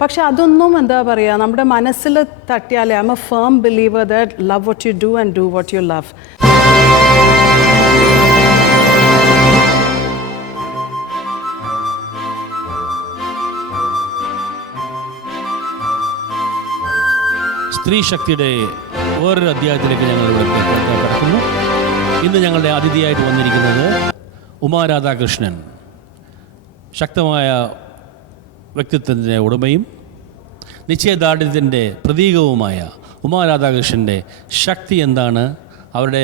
പക്ഷെ അതൊന്നും എന്താ പറയുക, നമ്മുടെ മനസ്സിൽ തട്ടിയാലേ I'm a firm believer that love what you do and do what you love. സ്ത്രീ ശക്തിയുടെ വേറൊരു അധ്യായത്തിലേക്ക് ഞങ്ങൾ കടക്കുന്നു. ഇന്ന് ഞങ്ങളുടെ അതിഥിയായിട്ട് വന്നിരിക്കുന്നത് ഉമാ രാധാകൃഷ്ണൻ. ശക്തമായ വ്യക്തിത്വത്തിൻ്റെ ഉടമയും നിശ്ചയദാർഢ്യത്തിൻ്റെ പ്രതീകവുമായ ഉമാ രാധാകൃഷ്ണൻ്റെ ശക്തി എന്താണ്, അവരുടെ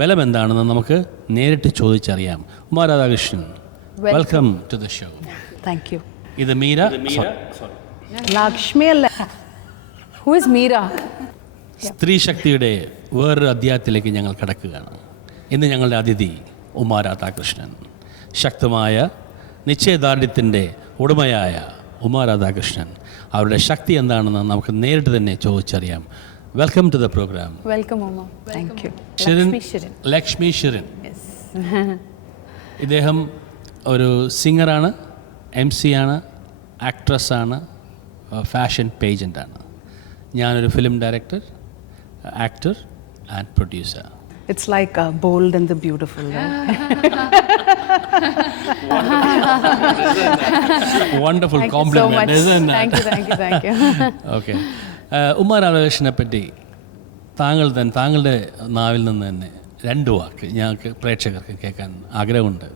ബലം എന്താണെന്ന് നമുക്ക് നേരിട്ട് ചോദിച്ചറിയാം. Uma Radhakrishnan, welcome to the show. Thank you. ഇത് മീര. ലക്ഷ്മി അല്ല. Who is Meera? സ്ത്രീ ശക്തിയുടെ വേറൊരു അധ്യായത്തിലേക്ക് ഞങ്ങൾ കടക്കുകയാണ്. ഇന്ന് ഞങ്ങളുടെ അതിഥി ഉമാ രാധാകൃഷ്ണൻ. ശക്തമായ നിശ്ചയദാർഢ്യത്തിൻ്റെ ഉടമയായ ഉമാ രാധാകൃഷ്ണൻ, അവരുടെ ശക്തി എന്താണെന്ന് നമുക്ക് നേരിട്ട് തന്നെ ചോദിച്ചറിയാം. Welcome to the programme. Welcome, Uma. Thank you. Lakshmi Shirin. ഇദ്ദേഹം ഒരു സിംഗറാണ്, MC ആണ്, ആക്ട്രസ്സാണ്, ഫാഷൻ പേജൻ്റാണ്. ഞാനൊരു film director, actor and producer. It's like bold and the beautiful. Wonderful Thank compliment, you so much. isn't it? Thank you. Okay. Uma രാധാകൃഷ്ണനെ പറ്റി താങ്കളുടെ നാവിൽ നിന്ന് തന്നെ 2 വാക്ക് ഞങ്ങൾക്ക് പ്രേക്ഷകർക്ക് കേൾക്കാൻ ആഗ്രഹമുണ്ട്.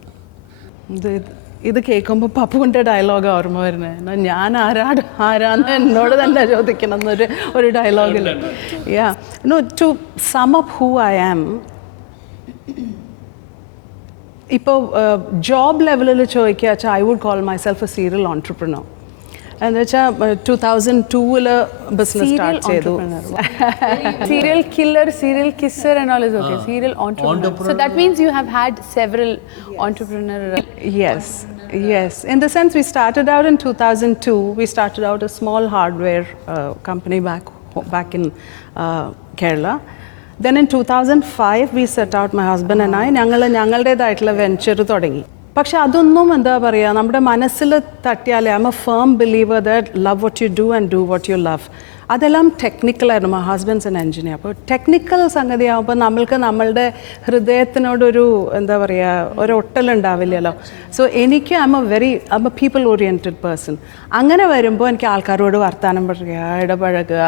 ഇത് കേൾക്കുമ്പോൾ പപ്പുവിൻ്റെ ഡയലോഗ് ഓർമ്മ വരുന്നത്. ഞാൻ ആരാന്ന് എന്നോട് തന്നെ ചോദിക്കണം എന്നൊരു ഡയലോഗിൽ. To sum up who I am, ഇപ്പോൾ ജോബ് ലെവലിൽ ചോദിക്കുക വെച്ചാൽ I would call myself a serial entrepreneur. എന്ന് വെച്ചാൽ 2002 ബിസിനസ് സ്റ്റാർട്ട് ചെയ്തു. Serial killer, serial kisser and all is okay. Serial entrepreneur. So that means you have had several entrepreneurial. Yes. In the sense, we started out in 2002. We started out a small hardware company back in Kerala. Then in 2005, we set out, my husband and I, ഞങ്ങളുടേതായിട്ടുള്ള venture തുടങ്ങി. പക്ഷെ അതൊന്നും എന്താ പറയുക, നമ്മുടെ മനസ്സിൽ തട്ടിയാലേ I'm a firm believer that love what you do and do what you love. അതെല്ലാം ടെക്നിക്കലായിരുന്നു. My husband's an engineer. അപ്പോൾ ടെക്നിക്കൽ സംഗതിയാകുമ്പോൾ നമ്മളുടെ ഹൃദയത്തിനോടൊരു എന്താ പറയുക, ഒരു ഒട്ടലുണ്ടാവില്ലല്ലോ. സോ എനിക്ക് I'm a people oriented person. അങ്ങനെ വരുമ്പോൾ എനിക്ക് ആൾക്കാരോട് വർത്തമാനം പറയുക, ഇടപഴകുക,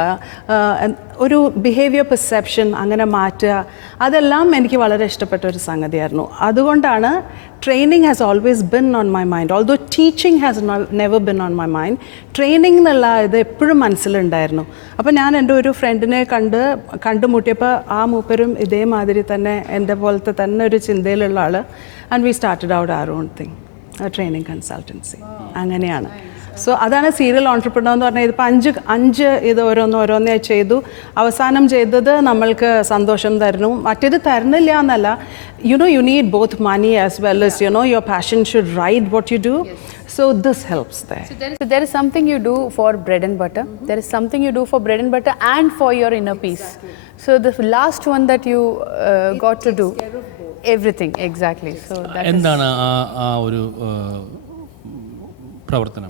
ഒരു ബിഹേവിയർ പെർസെപ്ഷൻ അങ്ങനെ മാറ്റുക, അതെല്ലാം എനിക്ക് വളരെ ഇഷ്ടപ്പെട്ട ഒരു സംഗതിയായിരുന്നു. അതുകൊണ്ടാണ് training has always been on my mind. Although teaching has never bin on my mind. Training എന്നുള്ള ഇത് എപ്പോഴും മനസ്സിലുണ്ടായിരുന്നു. അപ്പോൾ ഞാൻ എൻ്റെ ഒരു ഫ്രണ്ടിനെ കണ്ടുമുട്ടിയപ്പോൾ ആ മൂപ്പരും ഇതേമാതിരി തന്നെ എൻ്റെ പോലത്തെ തന്നെ ഒരു ചിന്തയിലുള്ള ആൾ. And we started out our own thing, training consultancy. അങ്ങനെയാണ്. സോ അതാണ് സീരിയൽ ഓൺട്രപ്രണർ എന്ന് പറഞ്ഞാൽ. ഇതിപ്പോൾ അഞ്ച് ഇത് ഓരോന്നേ ചെയ്തു. അവസാനം ചെയ്തത് നമ്മൾക്ക് സന്തോഷം തരുന്നു. മറ്റേത് തരുന്നില്ല എന്നല്ല. You need both money as well as, your passion should ride what you do. So this helps there. So there is something you do for bread and butter. There is something you do for bread and butter and for your inner peace. So the last one that you got to do everything. Exactly. So that എന്താണ് ആ ഒരു പ്രവർത്തനം?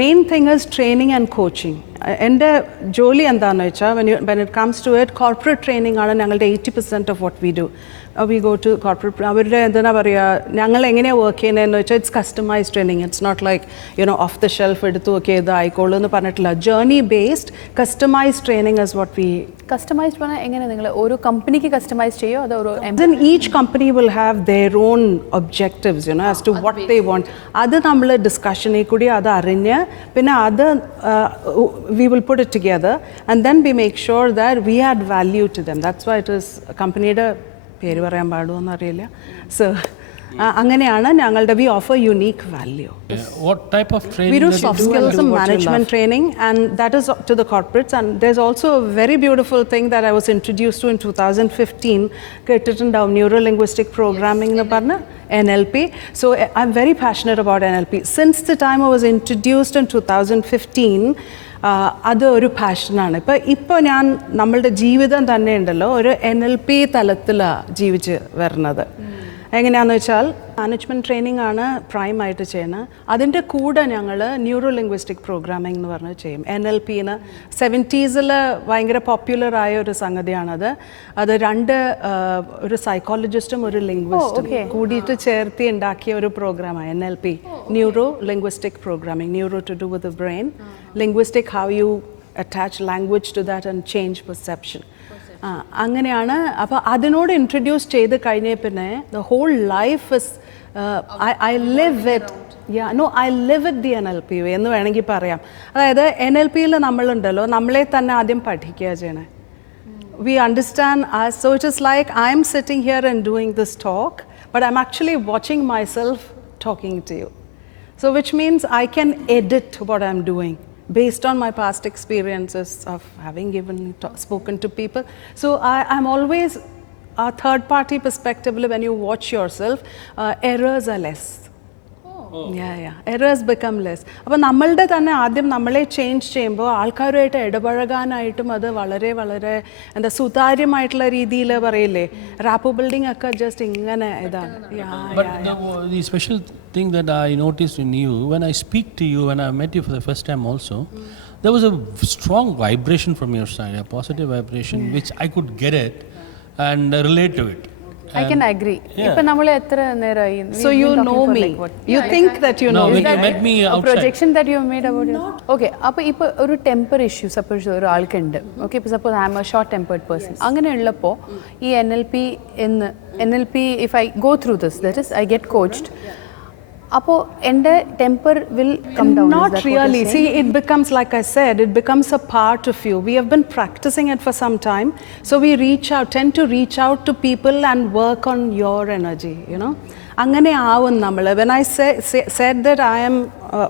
Main thing is training and coaching. എൻ്റെ ജോലി എന്താണെന്ന് വെച്ചാൽ when it comes to it, corporate training ആണ് ഞങ്ങളുടെ 80% of what we do. We go to corporate. അവരുടെ എന്താ പറയുക, ഞങ്ങൾ എങ്ങനെയാണ് വർക്ക് ചെയ്യുന്നതെന്ന് വെച്ചാൽ it's customise training. It's not like off the shelf എടുത്ത് നോക്കി ഇത് ആയിക്കോളൂ എന്ന് പറഞ്ഞിട്ടില്ല. Journey based customise training is what we. Customised പറഞ്ഞാൽ എങ്ങനെ നിങ്ങൾ ഒരു കമ്പനിക്ക് കസ്റ്റമൈസ് ചെയ്യോ അതോ ഒരു then each company will have their own objectives as to what they want. അത് നമ്മൾ ഡിസ്കഷനിൽ കൂടി അത് അറിഞ്ഞ് പിന്നെ അത് we will put it together and then we make sure that we add value to them. That's why it is കമ്പനിയുടെ പേര് പറയാൻ പാടുമെന്ന് അറിയില്ല. സോ അങ്ങനെയാണ് ഞങ്ങളുടെ V offer unique value. What type of training? We do soft skills and management training, and that is to the corporates. And there's also a very beautiful thing that I was introduced to in 2015. കേട്ടിട്ടുണ്ടാവും Neuro-linguistic programming എന്ന് പറഞ്ഞ NLP. So I'm very passionate about NLP. Since the time I was introduced in 2015, അത് ഒരു പാഷനാണ്. ഇപ്പോൾ ഞാൻ നമ്മളുടെ ജീവിതം തന്നെ ഉണ്ടല്ലോ ഒരു NLP തലത്തിലാണ് ജീവിച്ച് വരുന്നത്. എങ്ങനെയാണെന്ന് വെച്ചാൽ മാനേജ്മെൻറ്റ് ട്രെയിനിങ് ആണ് പ്രൈമായിട്ട് ചെയ്യുന്നത്. അതിൻ്റെ കൂടെ ഞങ്ങൾ ന്യൂറോ ലിംഗ്വിസ്റ്റിക് പ്രോഗ്രാമിംഗ് എന്ന് പറഞ്ഞ് ചെയ്യും. NLPന്ന് 70s ഭയങ്കര പോപ്പുലറായ ഒരു സംഗതിയാണത്. അത് ഒരു സൈക്കോളജിസ്റ്റും ഒരു ലിംഗ്വിസ്റ്റും കൂടിയിട്ട് ചേർത്തി ഉണ്ടാക്കിയ ഒരു പ്രോഗ്രാമാണ് NLP, neuro linguistic programming. Neuro to do with the brain, linguistic how you attach language to that and change perception. അങ്ങനെയാണ്. അപ്പോൾ അതിനോട് ഇൻട്രൊഡ്യൂസ് ചെയ്ത് കഴിഞ്ഞ പിന്നെ the whole life is I live it the NLP way എന്ന് വേണമെങ്കിൽ പറയാം. അതായത് NLPയിൽ നമ്മളുണ്ടല്ലോ, നമ്മളെ തന്നെ ആദ്യം പഠിക്കുക ചെയ്യണേ. We understand us, so it is like I'm sitting here and doing this talk, but I'm actually watching myself talking to you. So which means I can edit what I'm doing based on my past experiences of having spoken to people. So I'm always a third party perspective. When you watch yourself, errors are less. Errors become less. അപ്പോൾ നമ്മളുടെ തന്നെ ആദ്യം നമ്മളെ change ചെയ്യുമ്പോൾ ആൾക്കാരുമായിട്ട് ഇടപഴകാനായിട്ടും അത് വളരെ വളരെ എന്താ സുതാര്യമായിട്ടുള്ള രീതിയിൽ പറയില്ലേ, റാപ്പോ ബിൽഡിംഗ് ഒക്കെ ജസ്റ്റ് ഇങ്ങനെ ഇതാണ്. The special thing that I noticed in you, when I speak to you, when I met you for the first time also, there was a strong vibration from your side, a positive vibration, which I could get it and relate to it. I can agree. ഇപ്പോ നമ്മൾ എത്ര നേരമായി? So you know me. You think that you know me. me. No, when you met me outside. A projection that you have made about it. Okay. അപ്പോൾ ഇപ്പോൾ ഒരു temper issue suppose ഒരു ആൾക്കുണ്ട്. Okay, ഇപ്പോൾ suppose I am a short tempered person. അങ്ങനെയുള്ളപ്പോൾ ഈ NLP if I go through this, that is I get coached. അപ്പോൾ എൻ്റെ temper will come down. Not really. See, it becomes, like I said, it becomes a part of you. We have been practicing it for some time. So we tend to reach out to people and work on your energy, you know. അങ്ങനെ ആവും നമ്മൾ. When I said that I am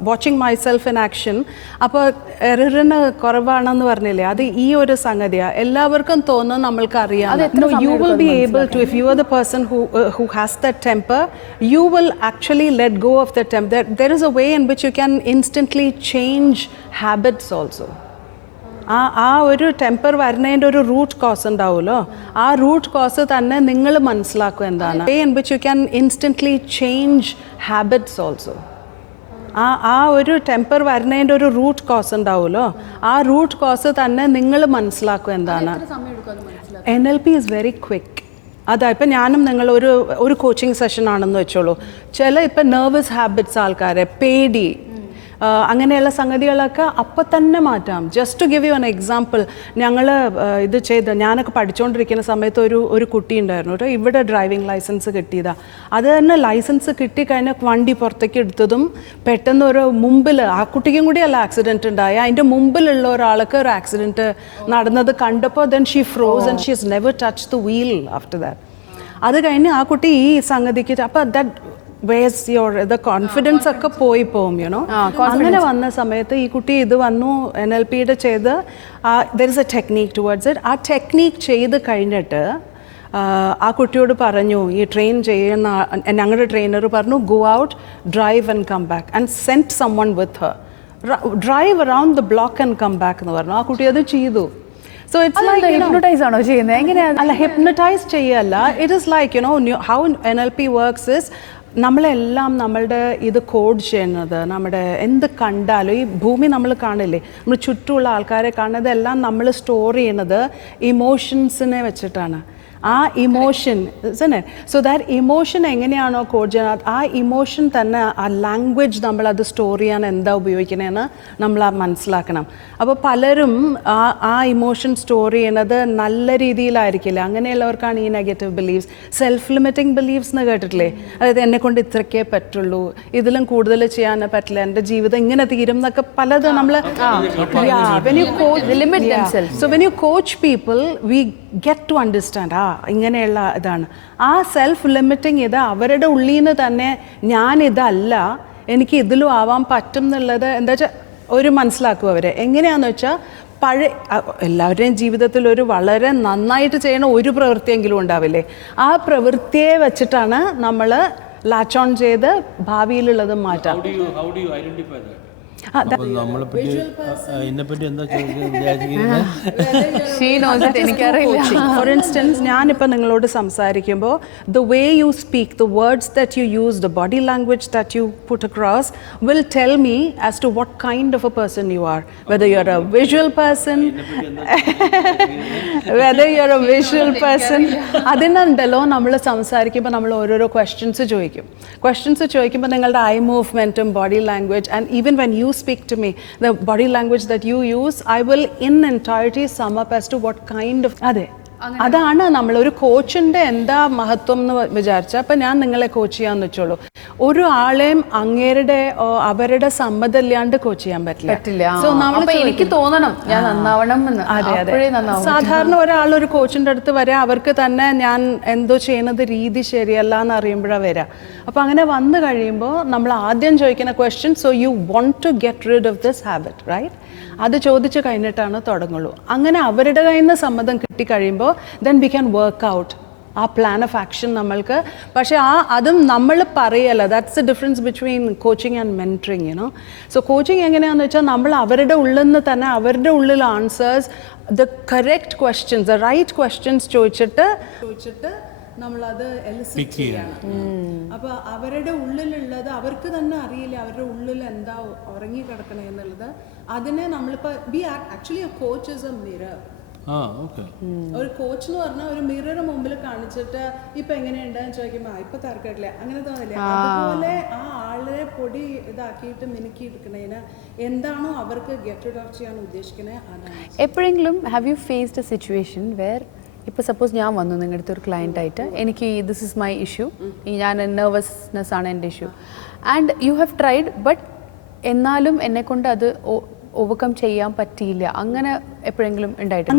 watching myself in action, അപ്പോൾ എററിന് കുറവാണെന്ന് പറഞ്ഞില്ലേ, അത് ഈ ഒരു സംഗതിയാണ്. എല്ലാവർക്കും തോന്നുന്നു നമ്മൾക്ക് അറിയാം. No, you will be able to, if you are the person who has that temper, you will actually let go of the temper. There is a way in which you can instantly change habits also. ആ ഒരു temper വരുന്നതിൻ്റെ ഒരു root cause ഉണ്ടാവുമല്ലോ, ആ root cause തന്നെ നിങ്ങൾ മനസ്സിലാക്കും എന്താണ്. Way in which you can instantly change habits also. ആ ഒരു ടെമ്പർ വരുന്നതിൻ്റെ ഒരു റൂട്ട് കോസ് ഉണ്ടാവുമല്ലോ, ആ റൂട്ട് കോസ് തന്നെ നിങ്ങൾ മനസ്സിലാക്കും എന്താണ്. NLP is very quick. അതാ ഇപ്പം ഞാനും നിങ്ങൾ ഒരു കോച്ചിങ് സെഷൻ ആണെന്ന് വെച്ചോളൂ. ഇപ്പം നെർവസ് ഹാബിറ്റ്സ്, ആൾക്കാരെ പേടി, അങ്ങനെയുള്ള സംഗതികളൊക്കെ അപ്പം തന്നെ മാറ്റാം. Just to give you an example, ഞാനൊക്കെ പഠിച്ചുകൊണ്ടിരിക്കുന്ന സമയത്ത് ഒരു കുട്ടി ഉണ്ടായിരുന്നു കേട്ടോ, ഇവിടെ ഡ്രൈവിംഗ് ലൈസൻസ് കിട്ടിയതാണ്. അത് തന്നെ ലൈസൻസ് കിട്ടിക്കഴിഞ്ഞാൽ വണ്ടി പുറത്തേക്ക് എടുത്തതും പെട്ടെന്ന് മുമ്പിൽ ആ കുട്ടിക്കും കൂടിയല്ല ആക്സിഡൻറ്റ് ഉണ്ടായി, അതിൻ്റെ മുമ്പിലുള്ള ഒരാൾക്ക് ഒരു ആക്സിഡൻറ്റ് നടന്നത് കണ്ടപ്പോൾ then she froze and she has never touch the wheel after that. അത് കഴിഞ്ഞ് ആ കുട്ടി ഈ സംഗതിക്ക് അപ്പോൾ ദാറ്റ് വേഴ്സ് യുവർ കോൺഫിഡൻസ് ഒക്കെ പോവും, യുനോ. അങ്ങനെ വന്ന സമയത്ത് ഈ കുട്ടി ഇത് വന്നു NLPയുടെ ചെയ്ത് there is A technique towards it. ആ ടെക്നീക്ക് ചെയ്ത് കഴിഞ്ഞിട്ട് ആ കുട്ടിയോട് പറഞ്ഞു, ഈ ട്രെയിൻ ചെയ്യുന്ന ഞങ്ങളുടെ ട്രെയിനർ പറഞ്ഞു, go out, drive and come back and send someone with her, drive around the block and come back എന്ന് പറഞ്ഞു. ആ കുട്ടി അത് ചെയ്തു. So it's like hypnotize ആണോ ചെയ്യുന്നത്? എങ്ങനെയാണ്? അല്ല, hypnotize ചെയ്യല്ല. It is like, you know, how NLP works is നമ്മളെല്ലാം നമ്മളുടെ ഇത് കോഡ് ചെയ്യുന്നത്, നമ്മുടെ എന്ത് കണ്ടാലും ഈ ഭൂമി നമ്മൾ കാണില്ലേ, നമ്മൾ ചുറ്റുമുള്ള ആൾക്കാരെ കാണുന്നതെല്ലാം നമ്മൾ സ്റ്റോർ ചെയ്യുന്നത് ഇമോഷൻസിനെ വെച്ചിട്ടാണ്. ആ ഇമോഷൻ, സോ ദാറ്റ് ഇമോഷൻ എങ്ങനെയാണോ കോഡ് ചെയ്യുന്നത്, ആ ഇമോഷൻ തന്നെ ആ ലാംഗ്വേജ് നമ്മളത് സ്റ്റോർ ചെയ്യാൻ എന്താ ഉപയോഗിക്കണതെന്ന് നമ്മൾ മനസ്സിലാക്കണം. അപ്പോൾ പലരും ആ ഇമോഷൻ സ്റ്റോർ ചെയ്യുന്നത് നല്ല രീതിയിലായിരിക്കില്ല. അങ്ങനെയുള്ളവർക്കാണ് ഈ negative believes, self limiting believes എന്ന് കേട്ടിട്ടില്ലേ? അതായത് എന്നെക്കൊണ്ട് ഇത്രയ്ക്കേ പറ്റുള്ളൂ, ഇതിലും കൂടുതൽ ചെയ്യാൻ പറ്റില്ല, എൻ്റെ ജീവിതം ഇങ്ങനെ തീരും എന്നൊക്കെ പലത് നമ്മൾ. So when you coach people, we get to understand ഇങ്ങനെയുള്ള ഇതാണ്. ആ സെൽഫ് ലിമിറ്റിംഗ് ഇത് അവരുടെ ഉള്ളിൽ നിന്ന് തന്നെ ഞാനിതല്ല, എനിക്ക് ഇതിലും ആവാൻ പറ്റും എന്നുള്ളത് എന്താ വെച്ചാൽ ഒരു മനസ്സിലാക്കും അവരെ. എങ്ങനെയാണെന്ന് വെച്ചാൽ എല്ലാവരുടെയും ജീവിതത്തിൽ ഒരു വളരെ നന്നായിട്ട് ചെയ്യണ ഒരു പ്രവൃത്തിയെങ്കിലും ഉണ്ടാവില്ലേ, ആ പ്രവൃത്തിയെ വെച്ചിട്ടാണ് നമ്മൾ ലാച്ച് ഓൺ ചെയ്ത് ഭാവിയിലുള്ളത് മാറ്റാം. How do you identify that? അപ്പോൾ നമ്മളെപ്പറ്റി എന്നെപ്പറ്റി എന്താ ചോദിക്കുന്നത്? She knows it, എനിക്കറിയില്ല. For instance, ഞാനിപ്പോൾ നിങ്ങളോട് സംസാരിക്കുമ്പോൾ the way you speak, the words that you use, the body language that you put across will tell me as to what kind of a person you are. Whether you're a visual person, അതിനുണ്ടല്ലോ നമ്മൾ സംസാരിക്കുമ്പോൾ നമ്മൾ ഓരോരോ questions ചോദിക്കുമ്പോൾ നിങ്ങളുടെ eye മൂവ്മെൻറ്റും body language and even when you speak to me the body language that you use I will in entirety sum up as to what kind of അതെ അതാണ് നമ്മളൊരു കോച്ചിൻ്റെ എന്താ മഹത്വം എന്ന് വിചാരിച്ചാൽ അപ്പം ഞാൻ നിങ്ങളെ കോച്ച് ചെയ്യാന്ന് വെച്ചോളൂ. ഒരു ആളെയും അങ്ങേരുടെ അവരുടെ സമ്മതമില്ലാണ്ട് കോച്ച് ചെയ്യാൻ പറ്റില്ല. സോ നമ്മൾ എനിക്ക് തോന്നണം ഞാൻ നന്നാവണം എന്ന്. അതെ സാധാരണ ഒരാളൊരു കോച്ചിൻ്റെ അടുത്ത് വരാം, അവർക്ക് തന്നെ ഞാൻ എന്തോ ചെയ്യുന്നത് രീതി ശരിയല്ല എന്ന് അറിയുമ്പോഴാണ് വരിക. അപ്പോൾ അങ്ങനെ വന്നു കഴിയുമ്പോൾ നമ്മൾ ആദ്യം ചോദിക്കുന്ന question, so you want to get rid of this habit, right? അത് ചോദിച്ചു കഴിഞ്ഞിട്ടാണ് തുടങ്ങുള്ളൂ. അങ്ങനെ അവരുടെ കയ്യിൽ നിന്ന് സമ്മതം കിട്ടിക്കഴിയുമ്പോൾ then we can work out a plan of action നമ്മൾക്ക്. പക്ഷേ അതും നമ്മൾ പറയല്ല. That's the difference between coaching and mentoring, you know. So coaching എങ്ങനെയാണെന്ന് വെച്ചാൽ നമ്മൾ അവരുടെ ഉള്ളിൽ നിന്ന് തന്നെ അവരുടെ ഉള്ളിൽ answers, the correct questions, the right questions ചോദിച്ചിട്ട് നമ്മളത് എലിസിറ്റ് ചെയ്യണം. അപ്പോൾ അവരുടെ ഉള്ളിലുള്ളത് അവർക്ക് തന്നെ അറിയില്ല, അവരുടെ ഉള്ളിൽ എന്താ ഉറങ്ങി കിടക്കണേ എന്നുള്ളത്. അതിനെ നമ്മളിപ്പോൾ actually A coach is A mirror. ഒരു കോച്ച് എന്ന് പറഞ്ഞാൽ ഒരു മിറർ മുമ്പിൽ കാണിച്ചിട്ട് ഇപ്പൊ എങ്ങനെയുണ്ടെന്ന് ചോദിക്കുമ്പോൾ ഇപ്പൊ തർക്കമില്ല അങ്ങനെ തോന്നില്ലേ. അതുപോലെ ആ ആളെ പൊടി ഇതാക്കിയിട്ട് മിനുക്കി എടുക്കണേന് എന്താണോ അവർക്ക് ഗെറ്റ് റിഡ് ഓഫ് ചെയ്യാൻ ഉദ്ദേശിക്കുന്നത് അതാണ്. എപ്പോഴെങ്കിലും have you faced a situation where ഇപ്പോൾ സപ്പോസ് ഞാൻ വന്നു നിങ്ങളുടെ അടുത്ത് ഒരു ക്ലയൻറ്റായിട്ട്, എനിക്ക് ദിസ് ഇസ് മൈ ഇഷ്യൂ, ഞാൻ നെർവസ്നെസ് ആണ് എൻ്റെ issue, and you have tried but എന്നാലും എന്നെക്കൊണ്ട് അത് ഓവർകം ചെയ്യാൻ പറ്റിയില്ല, അങ്ങനെ എപ്പോഴെങ്കിലും ഉണ്ടായിട്ടില്ല?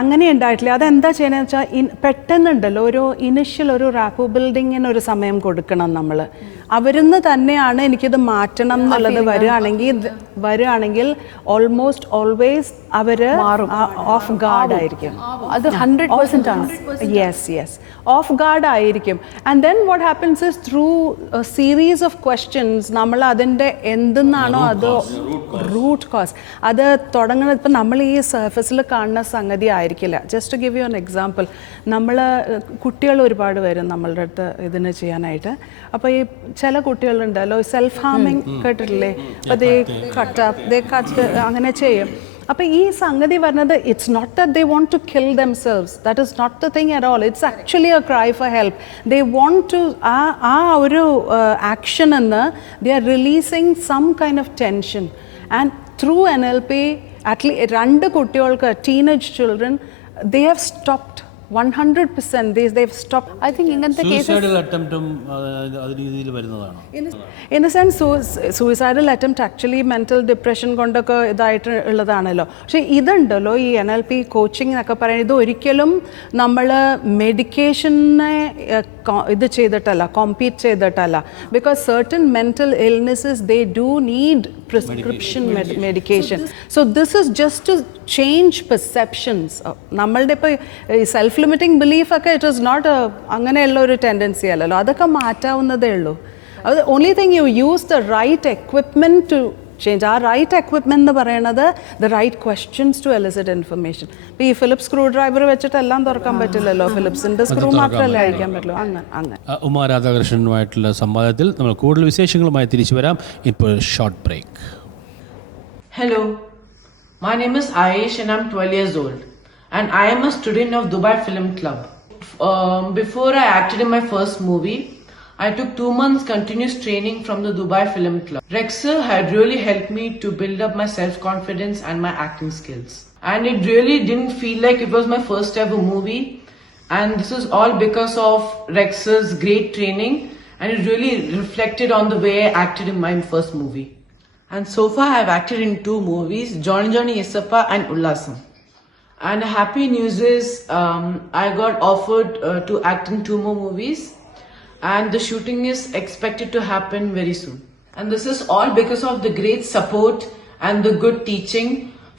അങ്ങനെ ഉണ്ടായിട്ടില്ല. അതെന്താ ചെയ്യണമെന്ന് വെച്ചാൽ പെട്ടെന്നുണ്ടല്ലോ ഒരു ഇനിഷ്യൽ ഒരു റാപ്പോ ബിൽഡിങ്ങിന് ഒരു സമയം കൊടുക്കണം നമ്മൾ. അവരിന്ന് തന്നെയാണ് എനിക്കിത് മാറ്റണം എന്നുള്ളത് വരികയാണെങ്കിൽ almost always hour of guard ആയിരിക്കും. അത് 100% ആണ്. യെസ് ഓഫ് ഗാർഡ് ആയിരിക്കും. And then what happens is through series of questions നമ്മൾ അതിൻ്റെ എന്തെന്നാണോ അത് റൂട്ട് കോസ് അത് തുടങ്ങുന്നത്. ഇപ്പം നമ്മൾ ഈ സർഫസിൽ കാണുന്ന സംഗതി ആയിരിക്കില്ല. Just to give you an example, നമ്മൾ കുട്ടികൾ ഒരുപാട് വരും നമ്മളുടെ അടുത്ത് ഇതിന് ചെയ്യാനായിട്ട്. അപ്പോൾ ഈ ചില കുട്ടികളുണ്ടല്ലോ സെൽഫ് ഹാമിങ് കേട്ടിട്ടില്ലേ, അപ്പോൾ ദേ കട്ട് അങ്ങനെ ചെയ്യും. അപ്പോൾ ഈ സംഗതി പറഞ്ഞത് it's not that they want to kill themselves, that is not the thing at all. It's actually a cry for help. They want to ആ ഒരു ആക്ഷൻ എന്ന് they are releasing some kind of tension. And through NLP at least 2 കുട്ടികൾക്ക്, teenage children, they have stopped 100%. They've stopped. I think ഇങ്ങനത്തെ suicidal attempt അത് രീതിയിൽ വരുന്നതാണ്. In a sense, suicidal attempt actually mental depression കൊണ്ടൊക്കെ ഇതായിട്ട് ഉള്ളതാണല്ലോ. പക്ഷേ ഇതുണ്ടല്ലോ ഈ NLP കോച്ചിങ് എന്നൊക്കെ പറയുന്നത് ഇത് ഒരിക്കലും നമ്മൾ മെഡിക്കേഷനെ ഇത് ചെയ്തിട്ടല്ല, കോമ്പീറ്റ് ചെയ്തിട്ടല്ല. Because certain mental illnesses they do need prescription medication. So this is just to change perceptions. നമ്മളുടെ ഇപ്പോൾ സെൽഫ് ലിമിറ്റിംഗ് ബിലീഫ് ഒക്കെ ഇറ്റ് ഈസ് നോട്ട് അങ്ങനെയുള്ള ഒരു ടെൻഡൻസി അല്ലല്ലോ, അതൊക്കെ മാറ്റാവുന്നതേ ഉള്ളൂ. അത് only thing you use the right equipment to change. ആ റൈറ്റ് എക്വിപ്മെൻറ്റ് എന്ന് പറയുന്നത് the right questions to elicit information. ഇപ്പോൾ ഈ ഫിലിപ്സ് സ്ക്രൂ ഡ്രൈവർ വെച്ചിട്ട് എല്ലാം തുറക്കാൻ പറ്റില്ലല്ലോ, ഫിലിപ്സിൻ്റെ സ്ക്രൂ മാത്രമല്ലേ അഴിക്കാൻ പറ്റുള്ളൂ. അങ്ങനെ ഉമാ രാധാകൃഷ്ണനുമായിട്ടുള്ള സംവാദത്തിൽ നമ്മൾ കൂടുതൽ വിശേഷങ്ങളുമായി തിരിച്ചു വരാം. ഇപ്പോൾ short break. Hello, my name is Aish and I'm 12 years old and I am a student of Dubai Film Club. Before I acted in my first movie, I took 2 months continuous training from the Dubai Film Club. Rexer had really helped me to build up my self-confidence and my acting skills. And it really didn't feel like it was my first ever movie. And this is all because of Rexer's great training, and it really reflected on the way I acted in my first movie. And so far I have acted in 2 movies, Johnny Johnny Yesappa and Ullasam. And happy news is I got offered to act in 2 more movies, and the shooting is expected to happen very soon. And this is all because of the great support and the good teaching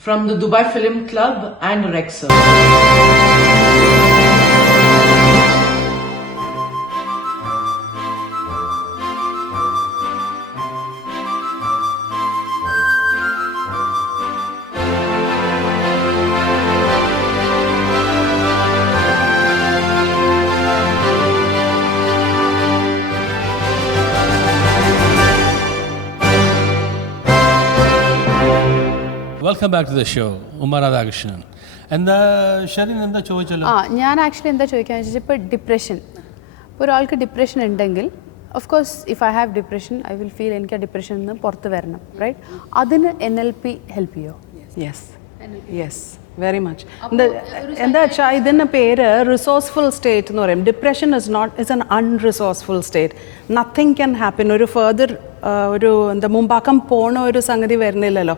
from the Dubai Film Club and Rexer. Welcome back to the show. Uma Radhakrishnan. എന്താ ഷെറിൻ എന്താ ചോദിച്ചല്ലോ? ഞാൻ actually എന്താ ചോദിക്കാന്ന് വെച്ചാൽ ഇപ്പോൾ depression, ഇപ്പോൾ ഒരാൾക്ക് depression ഉണ്ടെങ്കിൽ of course if I have depression I will feel എനിക്ക് ആ ഡിപ്രഷനിൽ നിന്ന് പുറത്ത് വരണം, റൈറ്റ്? അതിന് NLP ഹെൽപ്പ് ചെയ്യോ? Yes very much. എന്താ വെച്ചാൽ ഇതിൻ്റെ പേര് റിസോഴ്സ്ഫുൾ സ്റ്റേറ്റ് എന്ന് പറയും. Depression is an unresourceful state. Nothing can happen. ഒരു ഫർദർ ഒരു മുമ്പാക്കം പോണ ഒരു സംഗതി വരുന്നില്ലല്ലോ.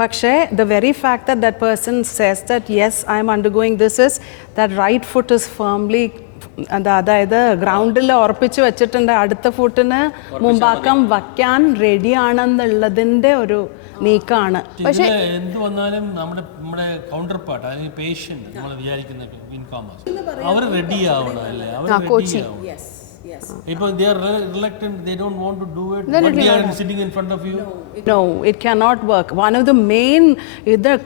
പക്ഷേ the very fact that person says that yes I'm undergoing this is that right foot is firmly അതായത് ഗ്രൗണ്ടിൽ ഉറപ്പിച്ച് വെച്ചിട്ടുണ്ട്, അടുത്ത ഫുട്ടിന് മുമ്പാക്കം വയ്ക്കാൻ റെഡിയാണെന്നുള്ളതിൻ്റെ ഒരു നീക്കമാണ്. പക്ഷേ എന്ത് വന്നാലും നമ്മുടെ കൗണ്ടർ പാർട്ട് അല്ലെങ്കിൽ പേഷ്യന്റ് നമ്മൾ വിചാരിക്കുന്ന ഇൻകോമേഴ്സ് അവർ റെഡി ആവണം അല്ലേ? അവർ റെഡി ആവണം. People they are reluctant, they don't want to do it, but they are sitting in front of you. No, it cannot work. One of the main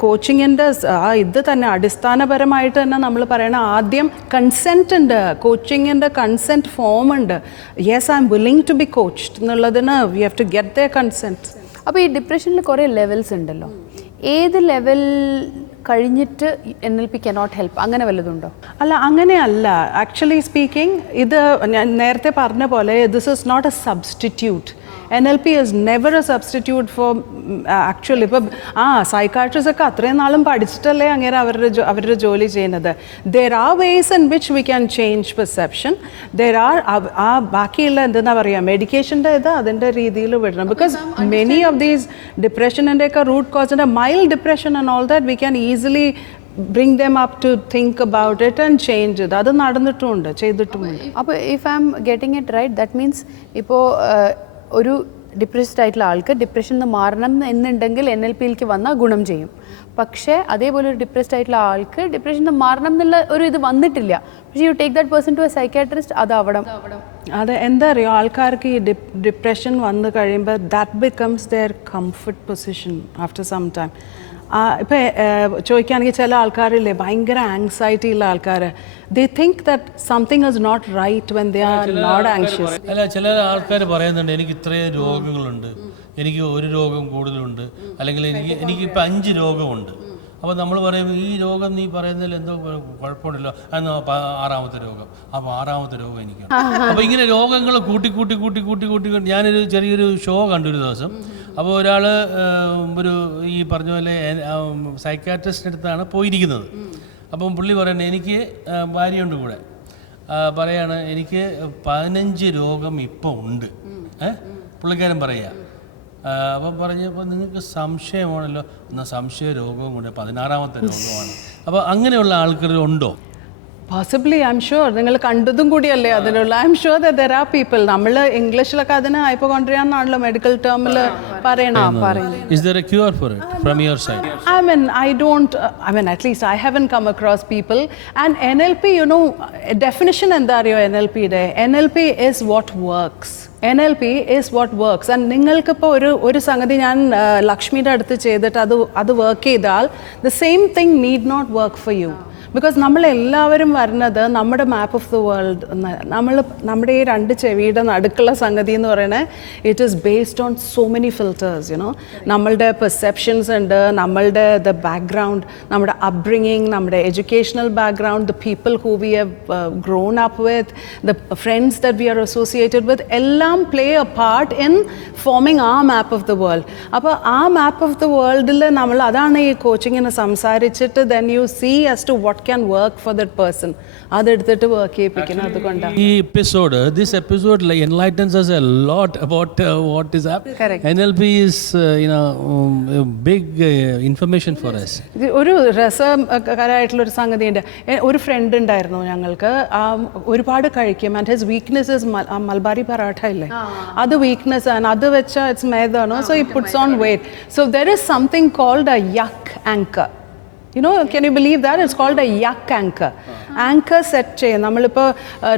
coaching in this ഇത് തന്നെ അടിസ്ഥാനപരമായിട്ട് തന്നെ നമ്മൾ പറയണ ആദ്യം കൺസെൻറ്റ് ഉണ്ട്. കോച്ചിങ്ങിൻ്റെ കൺസെൻറ്റ് ഫോം ഉണ്ട്. Yes I'm willing to be coached എന്നുള്ളതിന് we have to get the consent. അപ്പോൾ ഈ ഡിപ്രഷനിൽ കുറേ ലെവൽസ് ഉണ്ടല്ലോ, ഏത് ലെവൽ കഴിഞ്ഞിട്ട് NLP കനോട്ട് ഹെൽപ്പ് അങ്ങനെ വല്ലതുണ്ടോ? അല്ല, അങ്ങനെയല്ല. ആക്ച്വലി സ്പീക്കിംഗ് ഇത് ഞാൻ നേരത്തെ പറഞ്ഞ പോലെ this is not a substitute. NLP is never a substitute for actually ഇപ്പം സൈക്കാട്രിസ്റ്റ് ഒക്കെ അത്രയും നാളും പഠിച്ചിട്ടല്ലേ അങ്ങനെ അവരുടെ ജോലി ചെയ്യുന്നത്. There are ways in which we can change perception. There are ബാക്കിയുള്ള എന്താ പറയുക മെഡിക്കേഷൻ്റെ ഇത് അതിൻ്റെ രീതിയിൽ വിടണം. ബിക്കോസ് മെനി ഓഫ് ദീസ് ഡിപ്രഷൻ്റെ ഒക്കെ റൂട്ട് കോസിൻ്റെ mild depression and all that we can easily bring them up to think about it and change it. അത് നടന്നിട്ടുമുണ്ട്, ചെയ്തിട്ടുമുണ്ട്. അപ്പോൾ if I am getting it right that means ഇപ്പോൾ ഒരു depressed ആയിട്ടുള്ള ആൾക്ക് ഡിപ്രഷനിൽ നിന്ന് മാറണം എന്നുണ്ടെങ്കിൽ NLPയിലേക്ക് വന്നാൽ ഗുണം ചെയ്യും. പക്ഷേ അതേപോലെ ഒരു ഡിപ്രസ്ഡ് ആയിട്ടുള്ള ആൾക്ക് ഡിപ്രഷനിൽ നിന്ന് മാറണം എന്നുള്ള ഒരു ഇത് വന്നിട്ടില്ല, പക്ഷേ you take that person to a psychiatrist, അത് അവിടെ അത് എന്താ അറിയോ, ആൾക്കാർക്ക് ഈ ഡിപ്രഷൻ വന്നു കഴിയുമ്പോൾ that becomes their comfort position after some time. ഇപ്പം ചോദിക്കുകയാണെങ്കിൽ ചില ആൾക്കാരില്ലേ ഭയങ്കര ആങ്സൈറ്റി ഉള്ള ആൾക്കാർ, they think that something is not right when they are not anxious. അല്ല, ചില ആൾക്കാർ പറയുന്നുണ്ട് എനിക്ക് ഇത്രയും രോഗങ്ങളുണ്ട്, എനിക്ക് ഒരു രോഗം കൂടുതലുണ്ട്, അല്ലെങ്കിൽ എനിക്കിപ്പോൾ 5 രോഗമുണ്ട്. അപ്പോൾ നമ്മൾ പറയും ഈ രോഗം നീ പറയുന്നതിൽ എന്തോ കുഴപ്പമുണ്ടല്ലോ, എന്നോ 6ാമത്തെ രോഗം, അപ്പോൾ 6ാമത്തെ രോഗം എനിക്കാണ്. അപ്പോൾ ഇങ്ങനെ രോഗങ്ങൾ കൂട്ടി ഞാനൊരു ചെറിയൊരു ഷോ കണ്ടു ഒരു ദിവസം. അപ്പോൾ ഒരാൾ ഈ പറഞ്ഞ പോലെ സൈക്കാട്രിസ്റ്റിൻ്റെ അടുത്താണ് പോയിരിക്കുന്നത്. അപ്പം പുള്ളി പറയുന്നത് എനിക്ക് ഭാര്യയുണ്ട് കൂടെ, പറയാണ് എനിക്ക് 15 രോഗം ഇപ്പോൾ ഉണ്ട്. പുള്ളിക്കാരൻ പറയുക. അപ്പം പറഞ്ഞപ്പോൾ നിങ്ങൾക്ക് സംശയമാണല്ലോ, എന്നാൽ സംശയ രോഗവും കൊണ്ട് 16ാമത്തെ രോഗമാണ്. അപ്പോൾ അങ്ങനെയുള്ള ആൾക്കാരുണ്ടോ? Possibly, I'm sure. നിങ്ങൾ കണ്ടതും കൂടിയല്ലേ അതിനുള്ള. I'm sure that there are people. നമ്മൾ ഇംഗ്ലീഷിലൊക്കെ അതിന് ഹൈപ്പോകോൺഡ്രിയ മെഡിക്കൽ ടേമിൽ പറയുന്നത്. Is there a cure for it from your side? I mean at least I haven't come across people. And NLP, definition എന്താ അറിയോ NLPയുടെ? NLP is what works. NLP is what works. And നിങ്ങൾക്കിപ്പോൾ ഒരു സംഗതി ഞാൻ ലക്ഷ്മിയുടെ അടുത്ത് ചെയ്തിട്ട് അത് വർക്ക് ചെയ്താൽ the same thing need not work for you. Because നമ്മളെല്ലാവരും വരുന്നത് നമ്മുടെ മാപ്പ് ഓഫ് ദ വേൾഡ്. നമ്മുടെ ഈ 2 ചെവിയുടെ നടുക്കുള്ള സംഗതി എന്ന് പറയുന്നത് it is based on so many filters. നമ്മളുടെ പെർസെപ്ഷൻസ് ഉണ്ട്, നമ്മളുടെ ദ ബാക്ക്ഗ്രൗണ്ട്, നമ്മുടെ അപ്ബ്രിങ്ങിങ്, നമ്മുടെ educational background, the people who we have grown up with, the friends that we are associated with, എല്ലാം play a part in forming ആ map of the world. അപ്പോൾ ആ map of the വേൾഡിൽ അതാണ് ഈ കോച്ചിങ്ങിന് സംസാരിച്ചിട്ട് then you see as to what can work for that person. അതെടുത്തിട്ട് വർക്ക് ചെയ്യിപ്പിക്കണം. അതുകൊണ്ടാണ് this episode enlightens us a lot about what is happening. Correct. NLP is big information for us. ഒരു രസകരമായിട്ടുള്ളൊരു സംഗതിയുണ്ട്. ഒരു ഫ്രണ്ട് ഉണ്ടായിരുന്നു ഞങ്ങൾക്ക്, ഒരുപാട് കഴിക്കും. And his weakness is Malabari paratha ഇല്ലേ, അത് വീക്ക്നെസ് ആണ്. അത് വെച്ചാൽ ഇറ്റ്സ് മേദാണോ, so he puts on weight. So there is something called a yak anchor. Can you believe that? It's called a yak anchor. Anchor set ചെയ്യും. നമ്മളിപ്പോൾ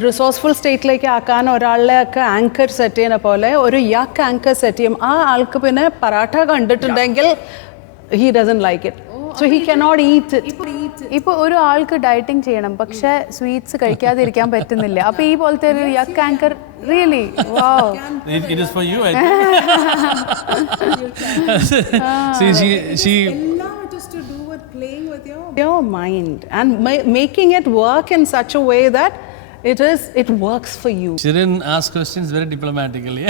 റിസോഴ്സ്ഫുൾ സ്റ്റേറ്റിലേക്ക് ആക്കാൻ ഒരാളിലേക്ക് ആങ്കർ സെറ്റ് ചെയ്യുന്ന പോലെ ഒരു yak anchor സെറ്റ് ചെയ്യും. ആ ആൾക്ക് പിന്നെ പറാഠ കണ്ടിട്ടുണ്ടെങ്കിൽ he doesn't like it. So he cannot eat it. ഇപ്പോൾ ഒരു ആൾക്ക് ഡയറ്റിംഗ് ചെയ്യണം പക്ഷെ സ്വീറ്റ്സ് കഴിക്കാതിരിക്കാൻ പറ്റുന്നില്ല. അപ്പോൾ ഈ പോലത്തെ ഒരു yak anchor really wow. It is for you, I think. See, she It is to do with playing with your mind and making it work in such a way that it works for you. She didn't ask questions very diplomatically.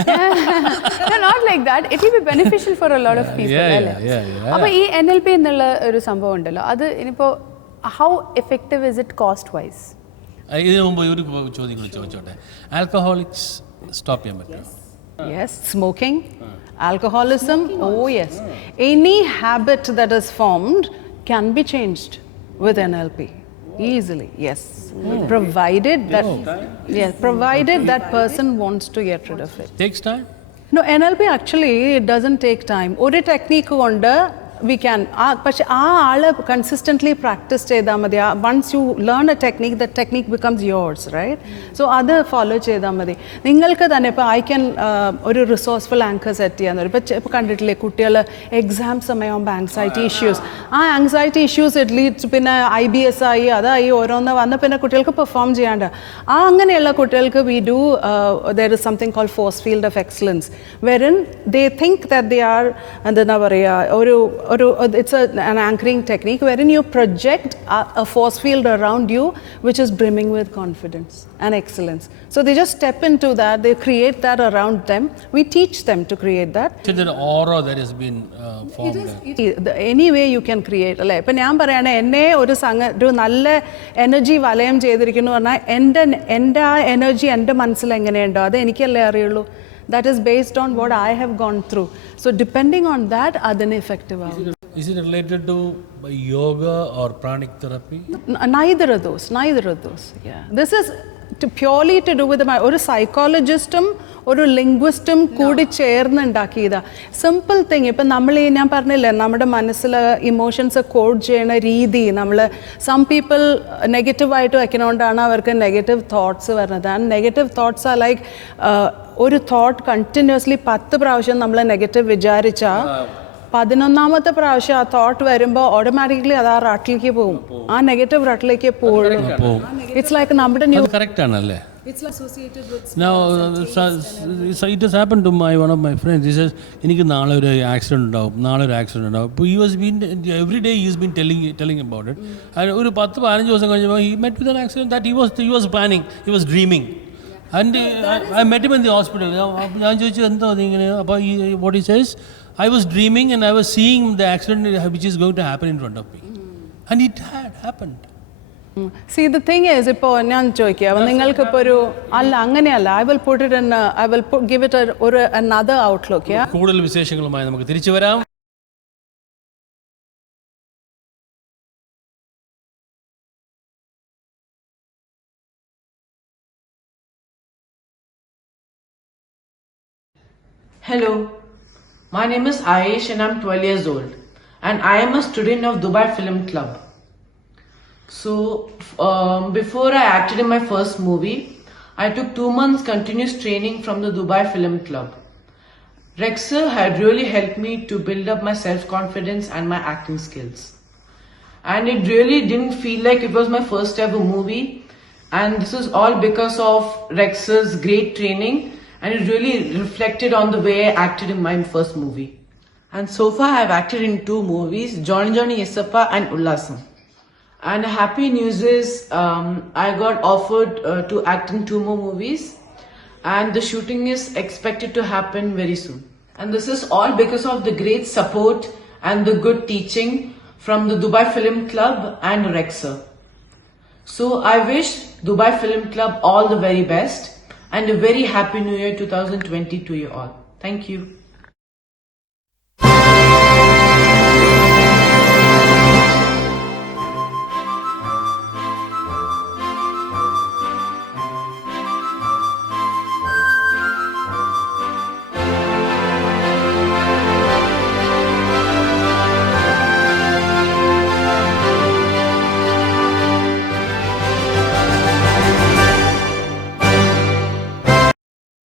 No, not like that. It will be beneficial for a lot of people. Yeah. അപ്പോൾ ഈ NLP എന്നുള്ള ഒരു സംഭവം ഉണ്ടല്ലോ, അത് ഇനിയിപ്പോൾ how effective is it cost wise? ഇതിനു മുമ്പ് ഒരു ചോദ്യം കൂടി ചോദിച്ചോട്ടെ. ആൽക്കഹോളിക്സ് സ്റ്റോപ്പ് ചെയ്യാൻ പറ്റുമോ? Yes, smoking, alcoholism, oh yes. Any habit that is formed can be changed with NLP easily, yes. Provided that person wants to get rid of it. Takes time? No, NLP actually it doesn't take time. ഒരു technique കൊണ്ട് we can പക്ഷെ ആ ആള് consistently practice ചെയ്താൽ മതി. Once you learn a technique the technique becomes yours, right? So അത് follow ചെയ്താൽ മതി. നിങ്ങൾക്ക് തന്നെ ഇപ്പോൾ ഐ ക്യാൻ ഒരു റിസോഴ്സ്ഫുൾ ആങ്കർ സെറ്റ് ചെയ്യാൻ പറയും. ഇപ്പോൾ കണ്ടിട്ടില്ലേ കുട്ടികൾ എക്സാം സമയമാകുമ്പോൾ ആങ്സൈറ്റി ഇഷ്യൂസ്, ആ ആങ്സൈറ്റി ഇഷ്യൂസ് ഇറ്റ് ലീഡ്സ് പിന്നെ IBS ആയി അതായി ഓരോന്ന് വന്ന് പിന്നെ കുട്ടികൾക്ക് പെർഫോം ചെയ്യാണ്ട് അങ്ങനെയുള്ള കുട്ടികൾക്ക് we do there is something call force field of excellence വെറിൻ they think that they are എന്താ പറയുക it's an anchoring technique wherein you project a force field around you which is brimming with confidence and excellence. So they just step into that, they create that around them. We teach them to create that. So the aura that has been formed. Any way you can create. അല്ലേ, ഇപ്പം ഞാൻ പറയുകയാണെങ്കിൽ എന്നെ ഒരു നല്ല energy വലയം ചെയ്തിരിക്കുന്നു പറഞ്ഞാൽ എൻ്റെ ആ എനർജി എൻ്റെ മനസ്സിൽ എങ്ങനെയുണ്ടോ അത് എനിക്കല്ലേ അറിയുള്ളൂ. That is based on what I have gone through. So depending on that, adane effective aagum. Is it related to yoga or pranic therapy? Neither of those. Yeah. This is purely to do with ഒരു സൈക്കോളജിസ്റ്റും ഒരു ലിംഗ്വിസ്റ്റും കൂടി ചേർന്നുണ്ടാക്കിയതാ. Simple thing. ഇപ്പം നമ്മൾ ഞാൻ പറഞ്ഞില്ലേ നമ്മുടെ മനസ്സിൽ emotions code ചെയ്യുന്ന രീതി നമ്മൾ സം പീപ്പിൾ നെഗറ്റീവായിട്ട് വയ്ക്കുന്നതുകൊണ്ടാണ് അവർക്ക് നെഗറ്റീവ് തോട്ട്സ് വരുന്നത്. And negative thoughts are like ഒരു തോട്ട് കണ്ടിന്യൂസ്ലി 10 പ്രാവശ്യം നമ്മൾ നെഗറ്റീവ് വിചാരിച്ചാൽ 11ാമത്തെ പ്രാവശ്യം ആ തോട്ട് വരുമ്പോൾ ഓട്ടോമാറ്റിക്കലി അത് ആ റട്ടിലേക്ക് പോകും, ആ നെഗറ്റീവ് റട്ടിലേക്ക് പോകും. ഇറ്റ്സ് ലൈക്ക് നമ്മുടെ കറക്റ്റ് ആണല്ലേ? Now, it has happened to one of my friends. He says, എനിക്ക് നാളെ ഒരു ആക്സിഡൻറ്റ് ഉണ്ടാവും. Every day he has been telling about it. And ഒരു 10-15 ദിവസം കഴിഞ്ഞപ്പോൾ he met with an accident that he was planning, he was dreaming. And I met him in the hospital. ഞാൻ ചോദിച്ചു എന്താ ഇങ്ങനെ? അപ്പോൾ what he says, I was dreaming and I was seeing the accident which is going to happen in front of me. And it had happened. See, the thing is, ഇപ്പോൾ ഞാൻ ചോദിക്കുക നിങ്ങൾക്ക് ഇപ്പോൾ ഒരു അല്ല അങ്ങനെയല്ല, I will give it another outlook. കൂടുതൽ വിശേഷങ്ങളുമായി നമുക്ക് തിരിച്ചു വരാം. Hello, my name is Aish and I'm 12 years old and I am a student of Dubai Film Club. So before I acted in my first movie, I took 2 months continuous training from the Dubai Film Club. Rexer had really helped me to build up my self-confidence and my acting skills. And it really didn't feel like it was my first ever movie, and this is all because of Rexer's great training, and it really reflected on the way I acted in my first movie. And so far I have acted in 2 movies, Johnny Johnny Yesappa and Ullasam. And happy news is I got offered to act in 2 more movies, and the shooting is expected to happen very soon. And this is all because of the great support and the good teaching from the Dubai Film Club and Rexer. So I wish Dubai Film Club all the very best and a very happy New Year 2020 to you all. Thank you.